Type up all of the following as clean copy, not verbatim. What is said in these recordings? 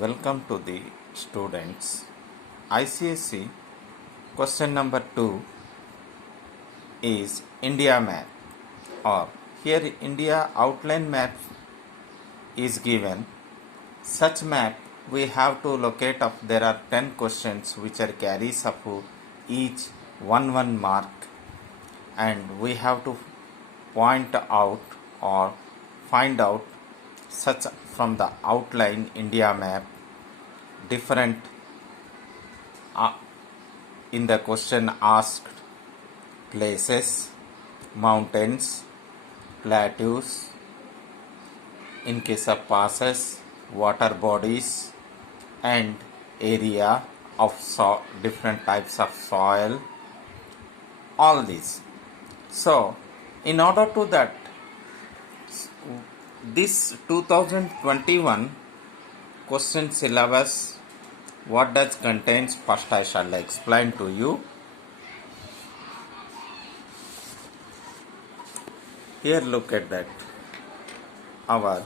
Welcome to the students. ICSE question number 2 is India map, or here India outline map is given. Such map we have to locate up. There are 10 questions which are carries up to each 1 mark, and we have to point out or find out such from the outline India map different in the question asked places, mountains, plateaus, in case of passes, water bodies, and area of different types of soil, all these. So in order to that, this 2021 question syllabus, what does contains, first I shall explain to you. Here look at that. Our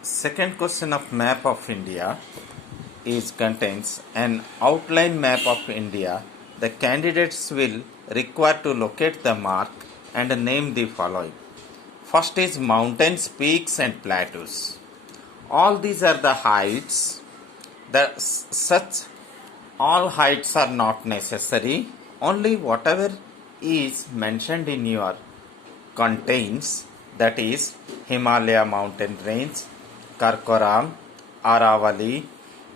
second question of map of India is contains an outline map of India. The candidates will require to locate the mark and name the following. First is mountains, peaks and plateaus. All these are the heights. Such all heights are not necessary. Only whatever is mentioned in your contains, that is Himalaya mountain range, Karakoram, Aravalli,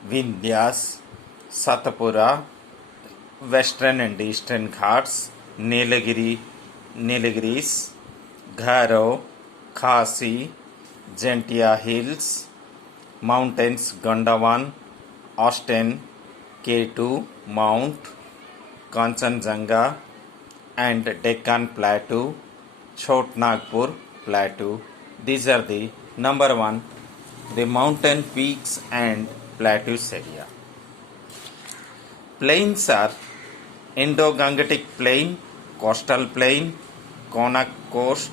Vindhyas, Satpura, Western and Eastern Ghats, Nilgiris, Garo, Khasi, Gentia Hills, mountains Gondavan, Austin, K2, Mount, Kanchenjunga and Deccan Plateau, Chhot Nagpur Plateau. These are the number 1, the mountain peaks and plateaus area. Plains are Indo-Gangetic Plain, Coastal Plain, Konark Coast,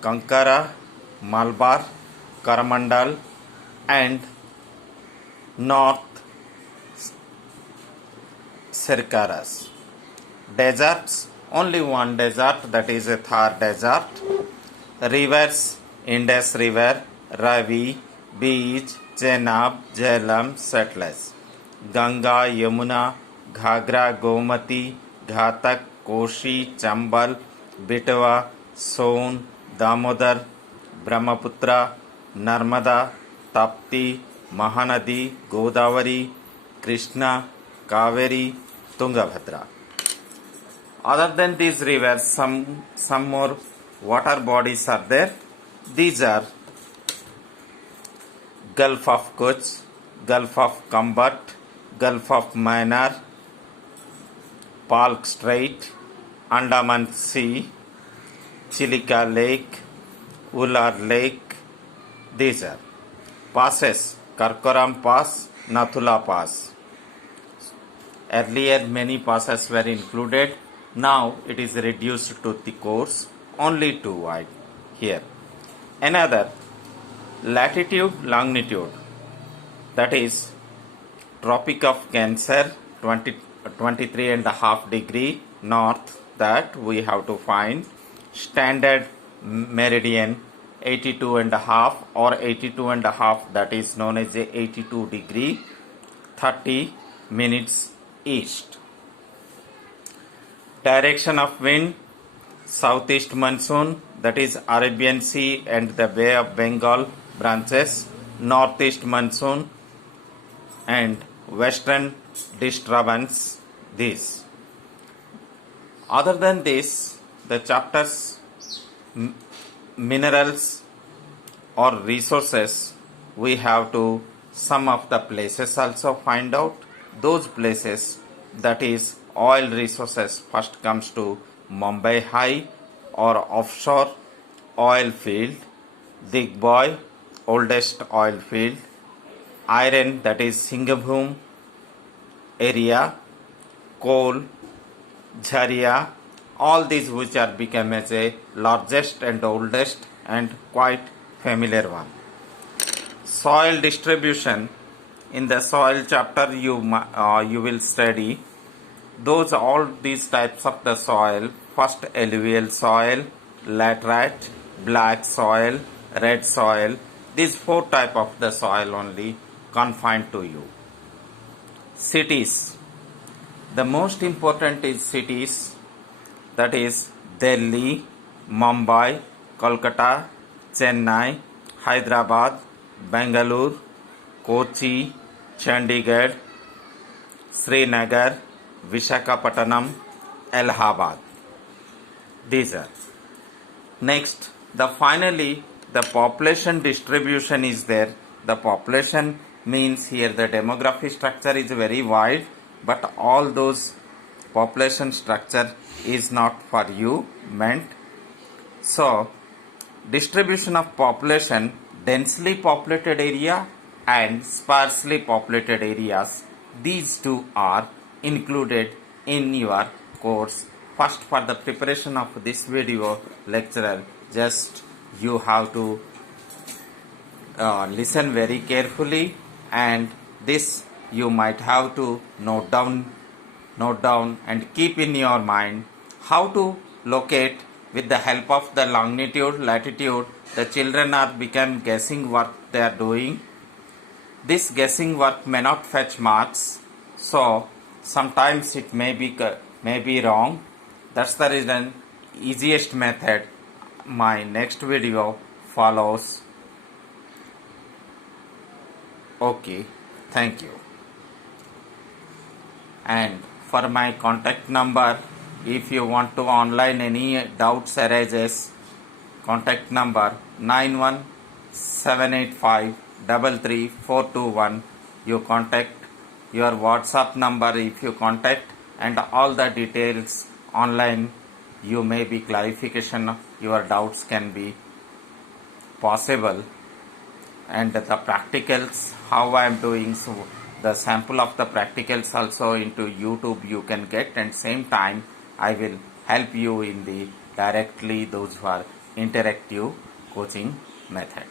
Kankara, Malabar, Coromandel and North Syracuse. Deserts, only one desert, that is a Thar desert. Rivers, Indus River, Ravi, Beach, Chenab, Jhelum, Satluj. Ganga, Yamuna, Ghagra, Gomati, Ghatak, Koshi, Chambal, Betwa, Son, Damodar, Brahmaputra, Narmada, Tapti, Mahanadi, Godavari, Krishna, Kaveri, Tungabhadra. Other than these rivers, some more water bodies are there. These are Gulf of Kutch, Gulf of Kambat, Gulf of Mannar, Palk Strait, Andaman Sea, Chilika Lake, Ular Lake. These are passes, Karakoram Pass, Nathula Pass. Earlier many passes were included. Now it is reduced to the course, only 2 wide here. Another latitude, longitude, that is Tropic of Cancer, 23.5 degree north, that we have to find. Standard meridian, 82.5 or 82.5, that is known as a 82 degree, 30 minutes east. Direction of wind, southeast monsoon, that is Arabian Sea and the Bay of Bengal branches, northeast monsoon and western disturbance. This. Other than this, the chapters minerals or resources, we have to some of the places also find out. Those places, that is oil resources, first comes to Mumbai High or offshore oil field, Digboi, oldest oil field, iron, that is Singhbhum area, coal, Jharia, all these which are become as a largest and oldest and quite familiar one. soil distribution. In the soil chapter, you will study all these types of the soil. First, alluvial soil, laterite, black soil, red soil. These 4 type of the soil only confined to you. Cities. The most important is cities, that is Delhi, Mumbai, Kolkata, Chennai, Hyderabad, Bangalore, Kochi, Chandigarh, Srinagar, Visakhapatnam, Allahabad. These are. Next, finally the population distribution is there. The population means here the demographic structure is very wide, but all those population structure is not for you meant. So, distribution of population, densely populated area and sparsely populated areas, these two are included in your course. First, for the preparation of this video lecturer, just you have to listen very carefully, and this you might have to note down and keep in your mind how to locate with the help of the longitude, latitude. The children are become guessing work they are doing. This guessing work may not fetch marks, so sometimes it may be wrong. That's the reason easiest method. My next video follows. Okay, thank you. And for my contact number, if you want to online any doubts arises, contact number 91785333421. You contact your WhatsApp number if you contact, and all the details online. You may be clarification of your doubts can be possible, and the practicals how I am doing. So the sample of the practicals also into YouTube you can get, and same time I will help you in the directly those who are interactive coaching method.